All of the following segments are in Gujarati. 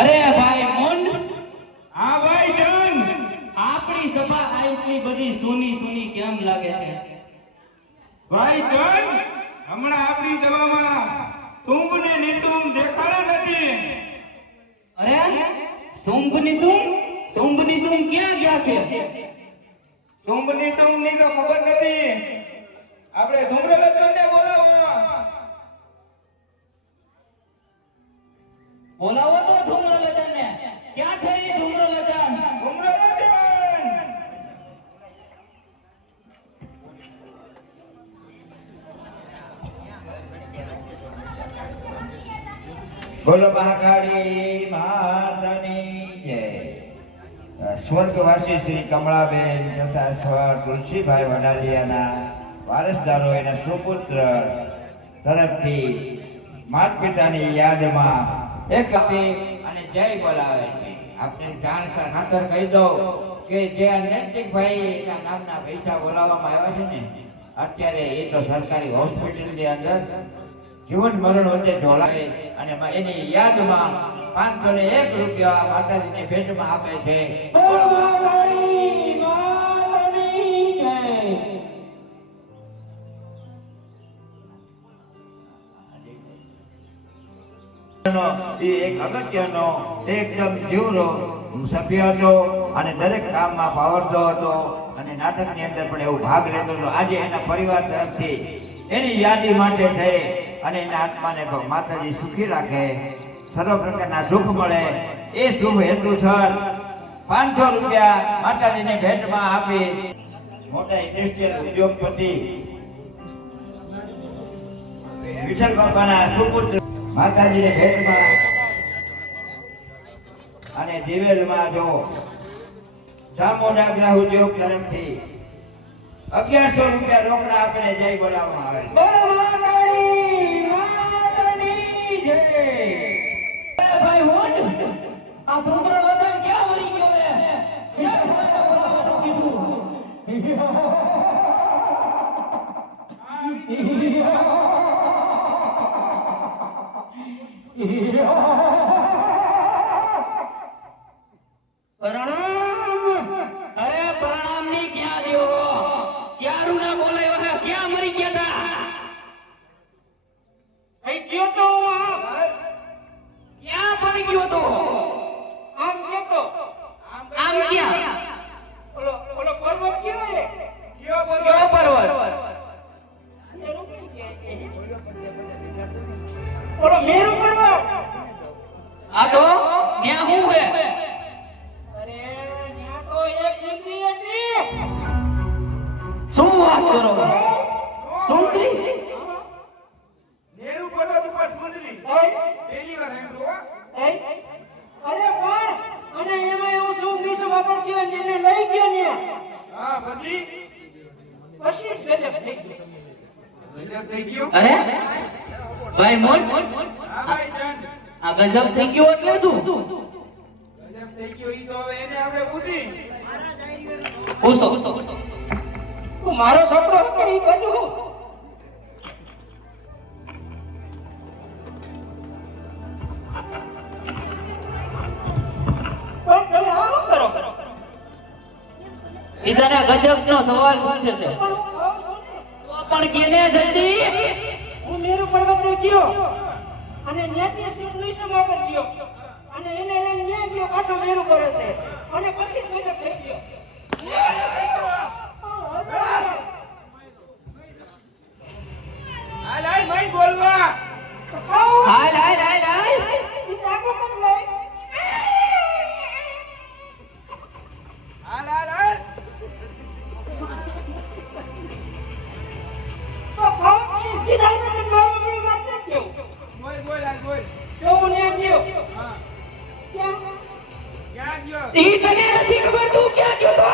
અરે ભાઈ મોંડ, હા ભાઈ જાન, આપણી સભા આટલી બધી સોની સોની કેમ લાગે છે? ભાઈ જાન, હમણાં આપણી સભામાં શુંભ ને નિશુંભ દેખાડા નથી. અરે શુંભ નિશુંભ ક્યાં ગયા છે? શુંભ નિશુંભ ની તો ખબર નથી. આપણે ધૂમ્રલતનને બોલાવો તો ધૂમ્રલતનને. ક્યાં છે એ ધૂમ્રલતન? બોલો મહાકાળી માતાની જય. સ્વર્ગવાસી શ્રી કમળાબેન તથા સ્વર તુલસીભાઈ વડાલિયાના વારસદારો એના સુપુત્ર તરફથી માતા પિતાની યાદમાં એક અને જય બોલાવે છે. આપણે જાણતા ખાતર કહી દો કે જે નૈતિકભાઈ નામના પૈસા બોલાવવામાં આવ્યા છે ને, અત્યારે એ તો સરકારી હોસ્પિટલની અંદર જીવન મરણ વચ્ચે ઢોળાવે અને એની યાદમાં 501 રૂપિયા માતાજીની ભેટમાં આપે છે. એક અગત્યનો એકદમ જીવરો સભ્ય હતો અને દરેક કામમાં પાવરતો હતો અને નાટકની અંદર પણ એવો ભાગ લેતો હતો. આજે એના પરિવાર તરફથી એની યાદી માટે છે અને એના આત્માને માતાજી સુખી રાખે, સર્વ પ્રકારના સુખ મળે એ શુભ હેતુસર 500 રૂપિયા માતાજીને ભેટમાં આપી મોટા ઇન્ડસ્ટ્રીયલ ઉદ્યોગપતિ વિઠ્ઠલ બાપાના સુપુત્ર માતાજીને ભેટમાં અને દિવેલમાં જો ચામુંડા ગ્રહ ઉદ્યોગ તરફથી 1100 રૂપિયા રોકડા આપીને જય બોલાવવામાં આવે છે. ભાઈ મોંડ, આ ધૂમ્રલતન ક્યાં વળી ગયો છે? ક્યાં બોલાવવાનું કીધું? પ્રણામ. અરે પ્રણામ ની ક્યાં રહ્યો? ક્યારું ના બોલાયો હે? ક્યાં મરી ગયા તા? કઈ ગયો તો ક્યાં પડી ગયો તો? આમ ગયો તો આમ ક્યાં? ઓલો પર્વત કયો છે? કયો કયો પર્વત? ઓલો મેરુ પર્વત. આ તો ત્યાં હું હે? અરે ન્યા તો એક સુંદરી હતી. શું વાત કરો? સુંદરી? મેરુ પર્વત ઉપર સુંદરી. પહેલી વાર સાંભળ્યું હો. અરે પણ અને એમાં એવું શું મિસ વગર ગયો ને એને લઈ ગયો ને હા પછી પછી ગજબ થઈ ગયો. ગજબ થઈ ગયો. અરે ભાઈ મોંડ, હા ભાઈ જાન, આ ગજબ થઈ ગયો એટલે શું? ગજબ થઈ ગયો ઈ તો હવે એને આપણે પૂછી. પૂછો. તું મારો છોકરો હતો ઈ બધું પણ તમે આવું કરો ઈ તને ગજબનો સવાલ પૂછે છે. પણ હું કહું છું ને, તો પણ કેને જલ્દી? હું મેરુ પર્વતે ગયો અને ન્યાથી સુટલી સમાગર ગયો અને એને લઈને ન્યા ગયો પાછો મેરુ પર્વતે અને પછી ગજબ થઈ ગયો. હાલ હાલ ભાઈ બોલવા. હાલ. ઈ તાકો કર લઈ હાલ હાલ હાલ. તો ખાવ કીધા નથી મારું મને વાત નથી બોલ હાલ બોલ. જો હું ન્યા ગયો હા ક્યાં ક્યાં ગયો? ઈ તને નથી ખબર તું ક્યાં ગયો તો?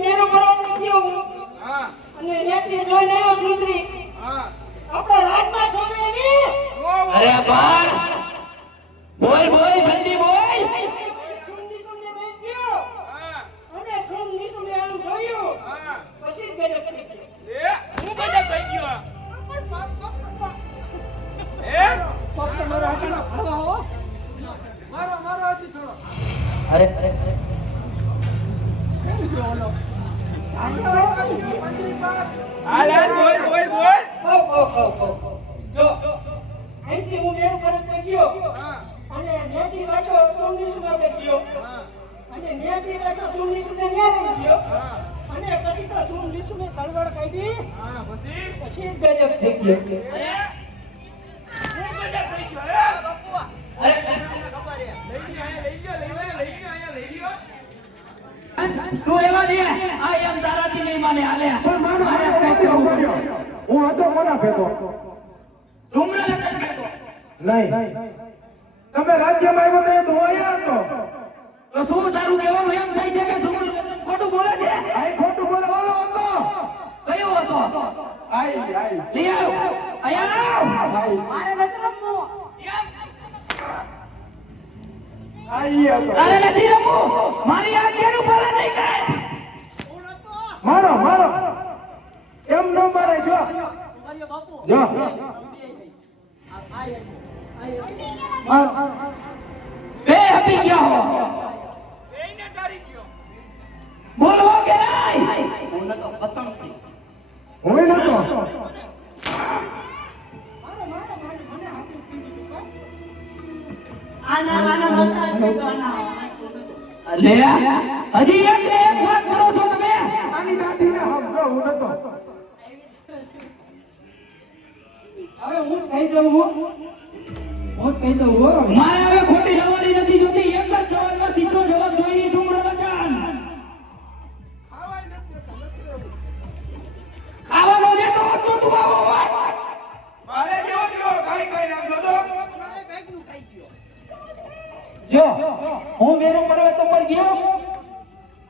મેરો બરાબર ગયો હું હા અને નેટી જોઈને આવ્યો સુંદરી હા. આપણા રાજમાં સોમે આવી અરે બાર બોલ જલ્દી બોલ. સુંદરી સુંદરી લઈ ગયો હા અને સુંદરી સુંદરી આમ જોયું હા. પછી જ ગજબ થઈ ગયો. એ હું બધા થઈ ગયો. પણ અરે હાલ હાલ બોલ બોલ બોલ જો અહીંથી હું મેરું પરત ગયો અને ન્યાથી પાછો સોમની સુનામે ગયો અને ન્યાથી પાછો સોમની સુને ન્યા રહી ગયો અને પછી તો સોમની સુને તલવાર કાઢી પછી ગજબ થઈ ગયો હું ગજબ થઈ ગયો હે બાપુ અરે લઈ ગયો તું એવા દે આ એમ તારાથી નહીં માને હાલે પણ માનો હારે કઈ કેવું કર્યો હું હતો કોના ભેગો ધૂમ્ર લટક ગયો નહીં તમે રાજ્યમાં આવ્યો તો હું અહીંયા હતો તો શું તારું કહેવાનું એમ થાય છે કે ધૂમ્ર ખોટું બોલે છે આ ખોટું બોલે વાળો હતો કયો હતો આઈ લઈ આવ અહીંયા આવ મારે નથી રમવું આઈ હતો તારે નથી રમવું મારી આજ્ઞાનું પાલન નહીં કરે મારો એમ ન મારે જો બે હપી ગયા હો એને તારી ગયો બોલવો કે નહીં હું નતો પસંદ થઈ હું નતો લે હજી એક ને એક વાત કરો છો તમે આની દાઢીને સમજો હું નતો હવે હું કહી દઉં હું કહી દઉં હો મારે હવે ખોટી જવાની નથી જોતી એક જ સવાલનો સીધો જવાબ જોઈએ ધૂમ્ર વચન ખાવાનો દેતો હોત તો તું આવો હોત મારે કેવો કેવો ખાઈ નામ જોતો જો હું મેરુ પર્વત ઉપર ગયો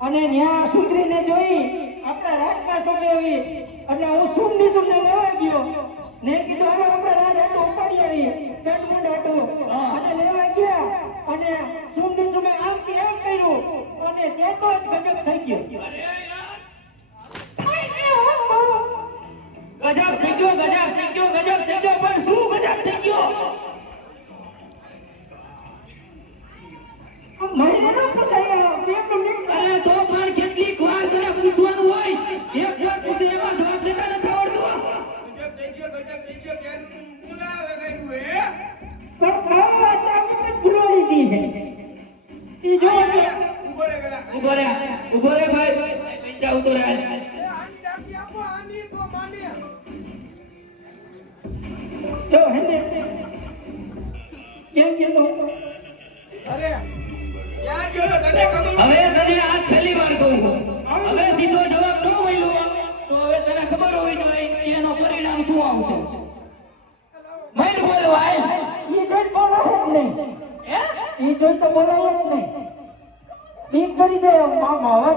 અને ન્યા સુત્રીને જોઈ આપણા રાજમાં સોંપેવી એટલે હું સુમની સુમને લેવા ગયો ને કીધું હવે આપણે રાજ હતો ઉપાડી આવી પેટમુંડ હતું અને લેવા ગયા અને સુમની સુમે આમ કે એમ કર્યું અને તે તો જ ગજબ થઈ ગયો ગજબ થઈ ગયો પણ શું ગજબ થઈ ગયો મને ન પૂછાય એક મિનિટ અરે તો પણ કેટલીક વાર તને પૂછવાનું હોય એક વાર પૂછે એવા જવાબ દેતા નથી આવડતું ગજબ થઈ ગયો ક્યારે તું બોલા લગાડ્યું હે પણ ખાવા ચાકરી પુરાણી દી હે ઈ જો કે ઉભો રે પેલા ઉભો રે ભાઈ પૈસા ઉતરે આની દાબી આપો આની તો માને જો હેને કેમ કે તો અરે ક્યાં ગયો તને ખબર હવે તને આ છેલ્લી વાર કહું છું હવે સીધો જવાબ ન મળ્યો તો હવે તને ખબર હોવી જોઈએ કે એનો પરિણામ શું આવશે મૈન બોલો ભાઈ ઈ જોઈ બોલાય જ નહીં ઈ જોઈ તો બોલાય જ નહીં ઈ કરી દે મામા હવે